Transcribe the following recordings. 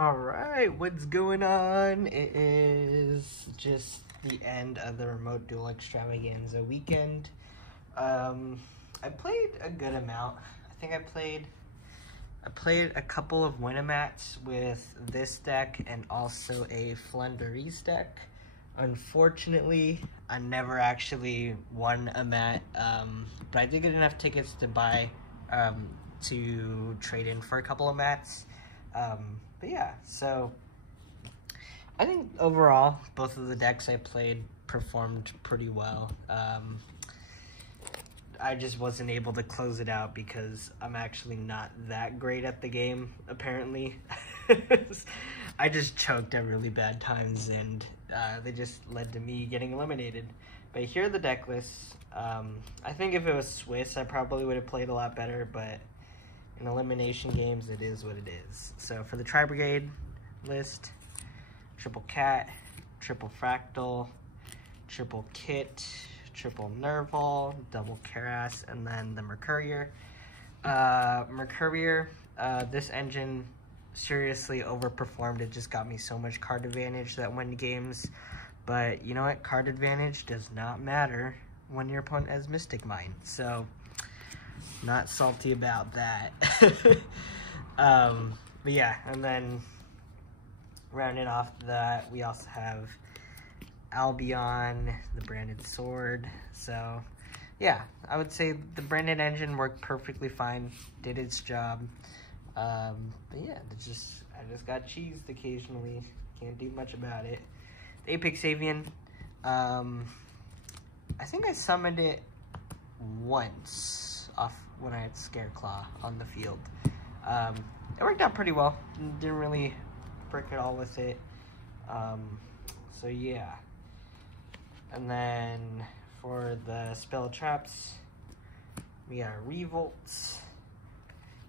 Alright, what's going on? It is just the end of the remote duel extravaganza weekend. I played a good amount. I think I played a couple of Winnamats with this deck and also a Floobidoobidoo deck. Unfortunately, I never actually won a mat, but I did get enough tickets to buy, to trade in for a couple of mats. But yeah, so I think overall, both of the decks I played performed pretty well. I just wasn't able to close it out because I'm actually not that great at the game, apparently. I just choked at really bad times, and they just led to me getting eliminated. But here are the deck lists. I think if it was Swiss, I probably would have played a lot better, but in elimination games, it is what it is. So for the tri-brigade list, triple cat, triple fractal, triple kit, triple nerval, double Karas, and then the Mercurier. This engine seriously overperformed. It just got me so much card advantage that win games. But you know what? Card advantage does not matter when your opponent has Mystic Mine. So, not salty about that. But yeah, and then rounding off that, we also have Albion, the branded sword. So yeah, I would say the branded engine worked perfectly fine, did its job. But yeah, I just got cheesed occasionally. Can't do much about it. The Apex Avian, I think I summoned it once off when I had Scareclaw on the field. It worked out pretty well. Didn't really brick it all with it. So yeah. And then for the spell traps, we got Revolts,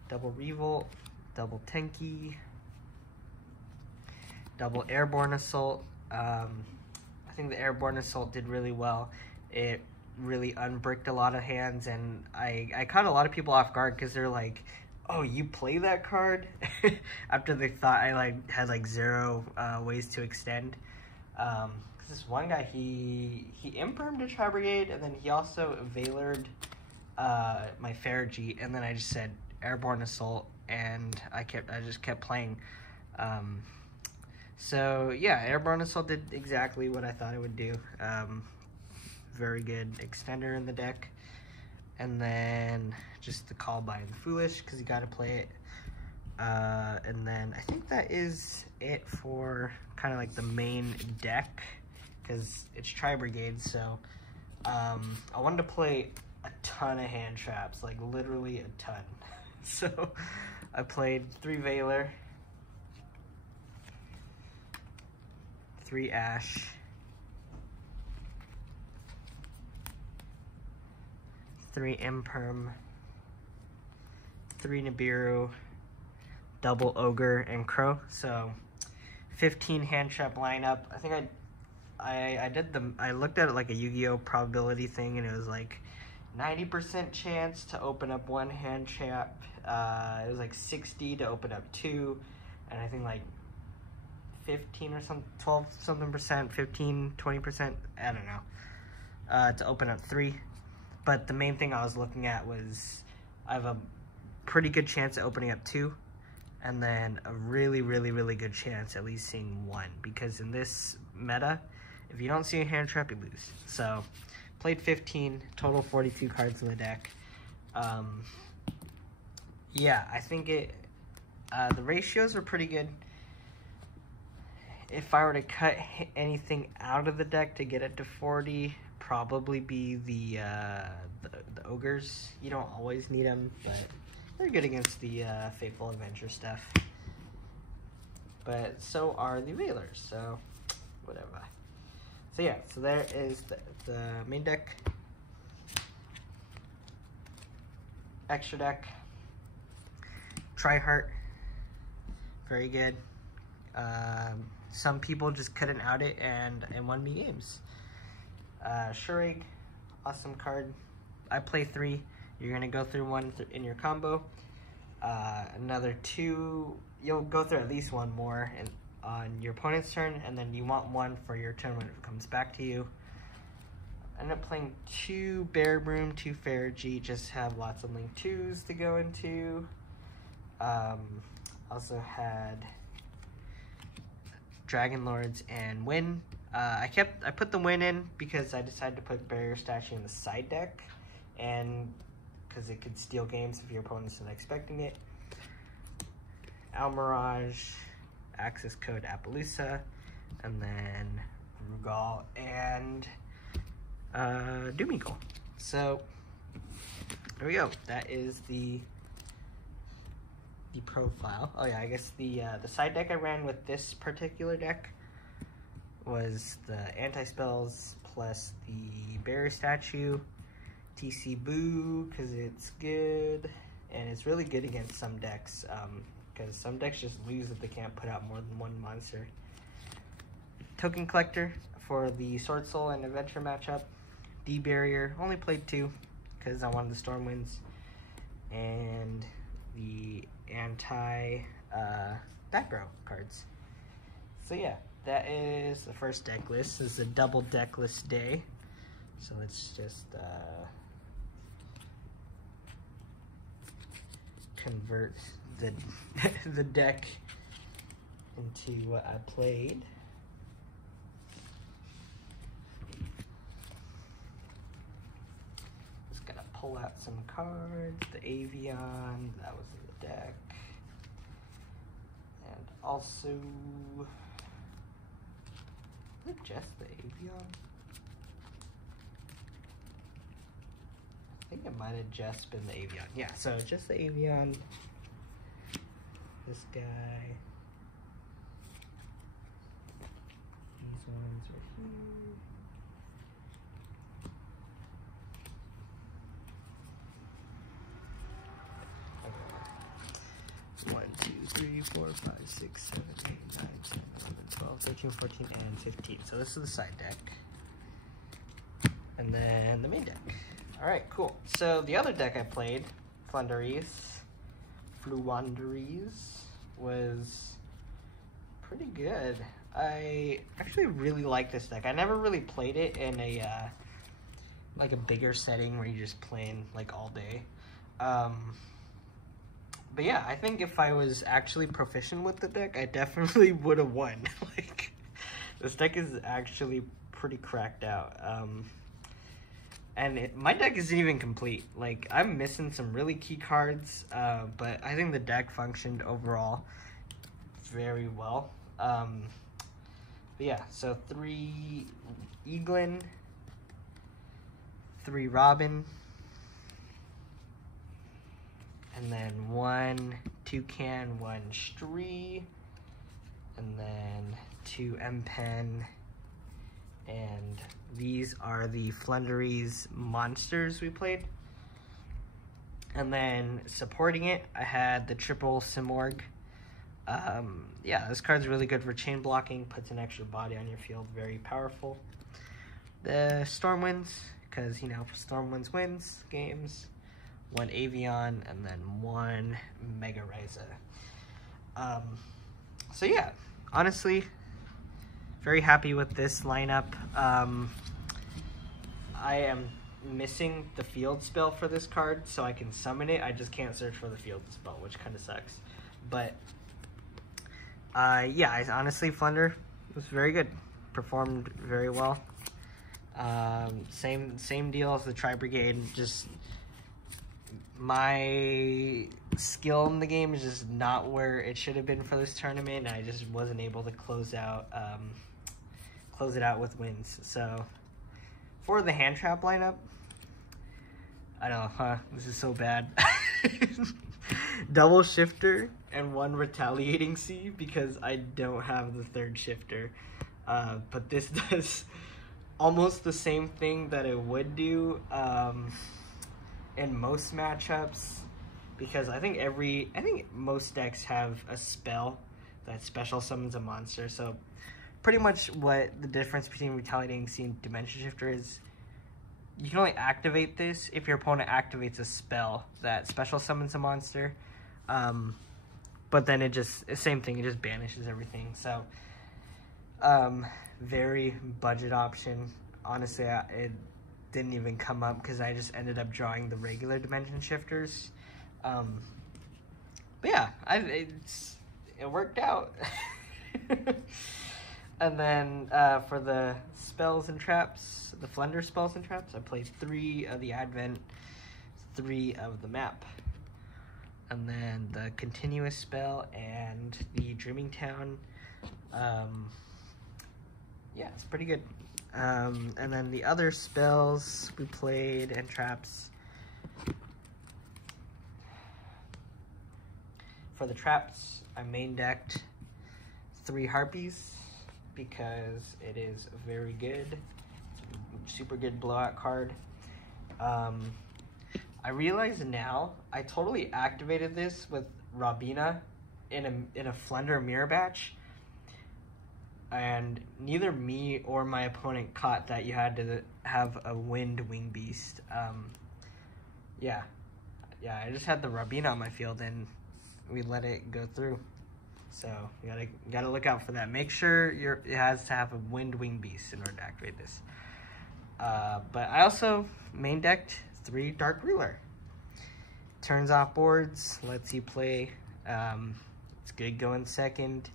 double Revolt, double Tenki, double Airborne Assault. I think the Airborne Assault did really well. It really unbricked a lot of hands, and I caught a lot of people off guard because they're like, oh, you play that card? After they thought I had zero ways to extend. This one guy, he impermed a tri-brigade, and then he also veilered my Fergie, and then I just said Airborne Assault, and I just kept playing. So yeah, Airborne Assault did exactly what I thought it would do. Very good extender in the deck. And then just the Call by the Foolish, because you got to play it. And then I think that is it for kind of like the main deck, because it's tri-brigade. So I wanted to play a ton of hand traps, like literally a ton. So I played 3 Veiler, 3 Ash, 3 Imperm, 3 Nibiru, double Ogre, and Crow. So 15 hand trap lineup. I think I looked at it like a Yu-Gi-Oh probability thing, and it was like 90% chance to open up 1 hand trap. It was like 60 to open up 2, and I think like 15 or some 12 something percent, 15, 20%, I don't know, to open up 3. But the main thing I was looking at was I have a pretty good chance of opening up 2, and then a really, really, really good chance at least seeing 1, because in this meta, if you don't see a hand trap, you lose. So played 15, total 42 cards in the deck. Yeah, I think the ratios are pretty good. If I were to cut anything out of the deck to get it to 40, probably be the ogres. You don't always need them, but they're good against the Fateful Adventure stuff. But so are the Veilers, so whatever. So yeah, so there is the main deck. Extra deck. Tri-Heart. Very good. Some people just couldn't out it and won me games. Shurig, awesome card. I play 3. You're gonna go through 1 in your combo. Another 2 you'll go through at least one more on your opponent's turn, and then you want one for your turn when it comes back to you. I ended up playing 2 Bear Broom, 2 Farragy, just have lots of Link 2s to go into. Also had Dragon Lords and Win. I put the Win in because I decided to put Barrier Statue in the side deck, and because it could steal games if your opponent's not expecting it. Almirage, Access Code Appaloosa, and then Rugal and Doomeagle. So there we go. That is the profile. Oh yeah, I guess the side deck I ran with this particular deck was the anti-spells plus the Barrier Statue, TC Boo because it's good, and it's really good against some decks because some decks just lose if they can't put out more than one monster. Token Collector for the Sword Soul and Adventure matchup. D-Barrier, only played 2 because I wanted the Stormwinds, and the anti back row cards. So yeah, that is the first deck list. This is a double deck list day. So let's just convert the deck into what I played. Just gotta pull out some cards. The Avian, that was in the deck. And also, is it just the Avian? I think it might have just been the Avian. Yeah, so just the Avian. This guy. These ones are here. Okay. 1, 2, 3, 4, 5, 6, 7, 8, 9, 10, 11, 12, 13, 14, and 15. So this is the side deck. And then the main deck. Alright, cool. So the other deck I played, Floobidoobidoo, was pretty good. I actually really like this deck. I never really played it in a like a bigger setting where you're just playing like all day. But yeah, I think if I was actually proficient with the deck, I definitely would have won. Like, this deck is actually pretty cracked out. And my deck isn't even complete. Like, I'm missing some really key cards, but I think the deck functioned overall very well. But yeah, so 3 Eaglin, 3 Robin, and then 1 Toucan, 1 Stree, and then 2 M-Pen, and these are the Floobidoobidoo monsters we played. And then supporting it, I had the triple Simorgh. Yeah, this card's really good for chain blocking, puts an extra body on your field, very powerful. The Stormwinds, because, you know, Stormwinds wins games. 1 Avian, and then 1 Mega Raiza. So yeah, honestly, very happy with this lineup. I am missing the field spell for this card, so I can summon it. I just can't search for the field spell, which kind of sucks. But yeah, honestly, Flunder was very good. Performed very well. Same deal as the tri-brigade. Just my skill in the game is just not where it should have been for this tournament. I just wasn't able to close it out with wins. So for the hand trap lineup, I know, this is so bad. Double shifter and 1 retaliating C because I don't have the 3rd shifter. But this does almost the same thing that it would do in most matchups, because I think most decks have a spell that special summons a monster. So pretty much what the difference between retaliating C and dimension shifter is, you can only activate this if your opponent activates a spell that special summons a monster. but then it just, same thing, it just banishes everything. So, very budget option. Honestly, it didn't even come up because I just ended up drawing the regular dimension shifters. But yeah, it worked out. And then for the spells and traps, the Flender spells and traps, I played 3 of the Advent, 3 of the map. And then the continuous spell and the Dreaming Town, yeah, it's pretty good. And then the other spells we played and traps. For the traps, I main decked 3 Harpies because it is very good. It's a super good blowout card. I realize now I totally activated this with Robina in a Flender mirror batch, and neither me or my opponent caught that you had to have a wind wing beast. Yeah, I just had the Robina on my field and we let it go through. So you gotta look out for that. Make sure it has to have a wind wing beast in order to activate this. But I also main decked 3 Dark Ruler. Turns off boards, lets you play. It's good going second.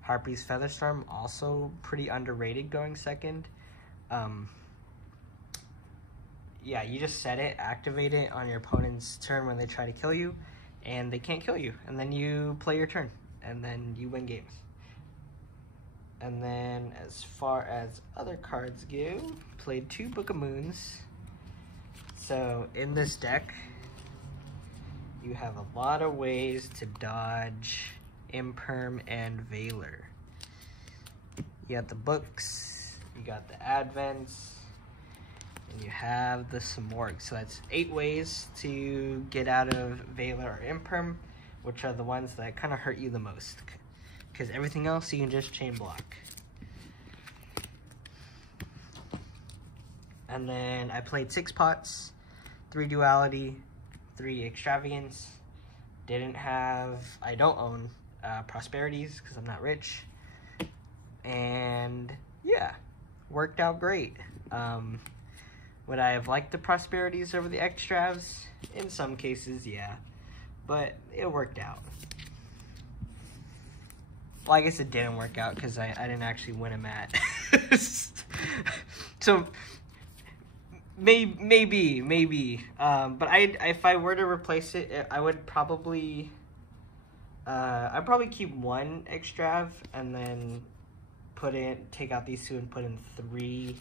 Harpy's Featherstorm, also pretty underrated going second. Yeah, you just set it, activate it on your opponent's turn when they try to kill you, and they can't kill you. And then you play your turn, and then you win games. And then as far as other cards go, played 2 Book of Moons. So in this deck, you have a lot of ways to dodge Imperm and Veiler. You got the books, you got the Advents, and you have the Simorg. So that's 8 ways to get out of Veiler or Imperm, which are the ones that kind of hurt you the most. Because everything else you can just chain block. And then I played 6 pots, 3 duality, 3 extravagance. I don't own prosperities because I'm not rich. And yeah, worked out great. Would I have liked the prosperities over the extravs? In some cases, yeah. But it worked out. Well, I guess it didn't work out because I didn't actually win a mat. So maybe. But if I were to replace it, I would probably I'd probably keep 1 extrav and then take out these 2 and put in 3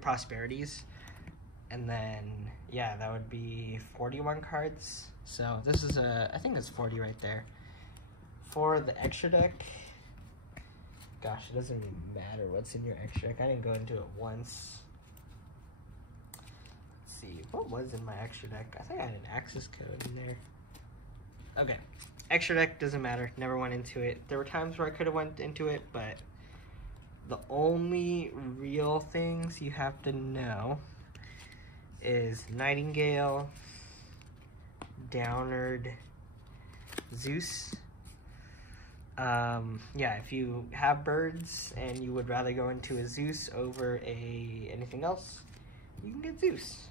prosperities, and then yeah, that would be 41 cards. So this is I think that's 40 right there. For the extra deck, gosh, it doesn't even matter what's in your extra deck. I didn't go into it once. Let's see, what was in my extra deck? I think I had an access code in there. Okay, extra deck doesn't matter. Never went into it. There were times where I could have went into it, but the only real things you have to know is Nightingale, Downard, Zeus. Yeah, if you have birds and you would rather go into a Zeus over anything else, you can get Zeus.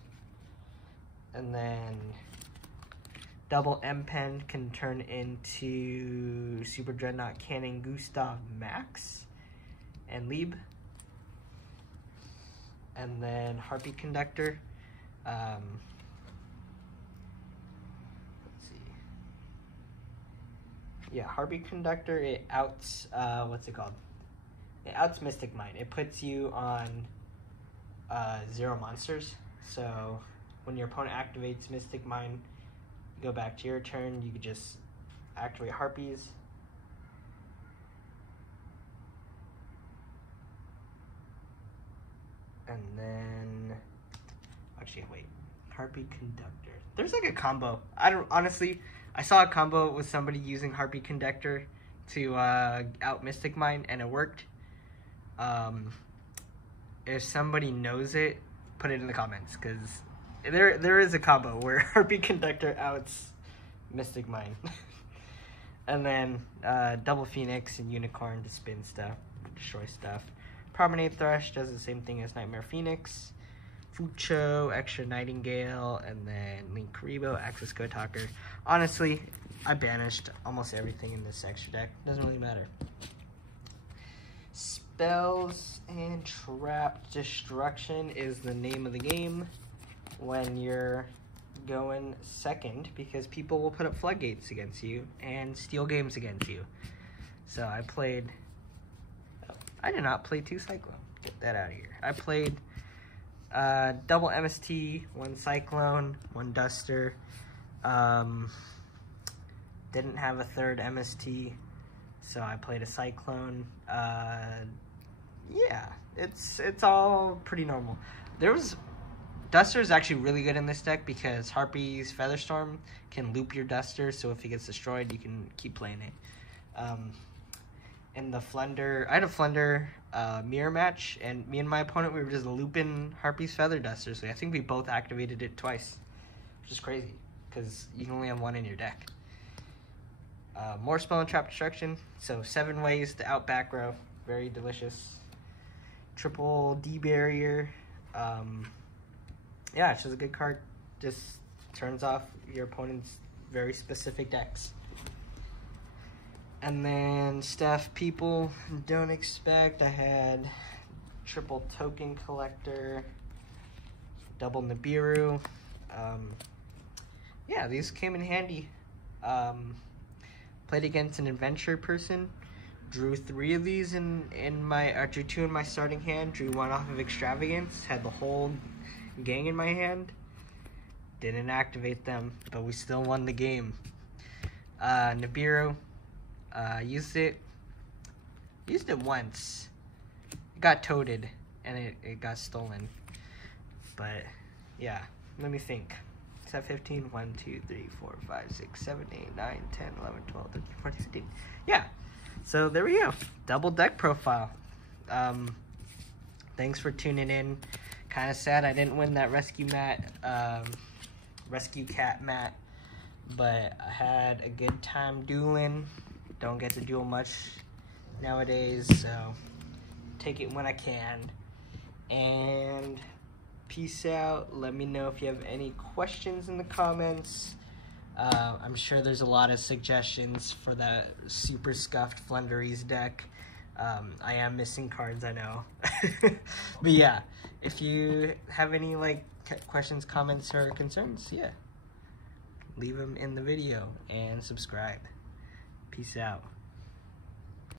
And then double M-Pen can turn into Super Dreadnought Cannon Gustav Max and Lieb. And then Harpy Conductor. Let's see. Yeah, Harpy Conductor, it outs, what's it called? It outs Mystic Mine. It puts you on 0 monsters. So when your opponent activates Mystic Mine, go back to your turn, you could just activate Harpies. And then, actually, wait, Harpy Conductor. There's like a combo. I saw a combo with somebody using Harpy Conductor to out Mystic Mine, and it worked. If somebody knows it, put it in the comments, because there is a combo where Harpy Conductor outs Mystic Mine. And then double Phoenix and Unicorn to spin stuff, destroy stuff. Promenade Thrush does the same thing as Nightmare Phoenix. Fucho, extra Nightingale, and then Link Karibo, Axis Code Talker. Honestly, I banished almost everything in this extra deck. Doesn't really matter. Spells and Trap Destruction is the name of the game when you're going second, because people will put up floodgates against you and steal games against you. So I played... I did not play 2 Cyclone. Get that out of here. I played double MST, 1 Cyclone, 1 Duster. Didn't have a 3rd MST, so I played a Cyclone. Yeah, it's all pretty normal. Duster is actually really good in this deck because Harpy's Featherstorm can loop your Duster, so if it gets destroyed, you can keep playing it. In the Flunder, I had a Flunder mirror match, and me and my opponent, we were just looping Harpy's Feather Duster, so I think we both activated it twice, which is crazy, because you can only have 1 in your deck. More Spell and Trap Destruction, so 7 ways to out back row, very delicious. Triple D Barrier, yeah, it's just a good card, just turns off your opponent's very specific decks. And then stuff people don't expect, I had triple Token Collector, double Nibiru. Yeah, these came in handy. Played against an adventure person, drew 3 of these drew 2 in my starting hand, drew 1 off of Extravagance, had the whole gang in my hand. Didn't activate them, but we still won the game. Nibiru. Used it once. It got toted and it got stolen. But yeah, let me think. Is that 15? 1, 2, 3, 4, 5, 6, 7, 8, 9, 10, 11, 12, 13, 14, 15. Yeah. So there we go. Double deck profile. Thanks for tuning in. Kind of sad I didn't win that rescue cat mat, but I had a good time dueling. Don't get to duel much nowadays, so take it when I can. And peace out. Let me know if you have any questions in the comments. I'm sure there's a lot of suggestions for that super scuffed Flunderies deck. I am missing cards, I know. But yeah, if you have any questions, comments, or concerns, yeah, leave them in the video and subscribe. Peace out.